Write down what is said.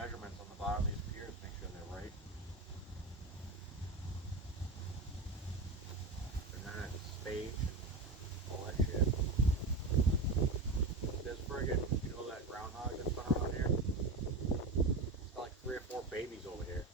measurements on the bottom of these piers, make sure they're right. They're not staged and all that shit. This friggin', you know that groundhog that's been around here? It's got like 3 or 4 babies over here.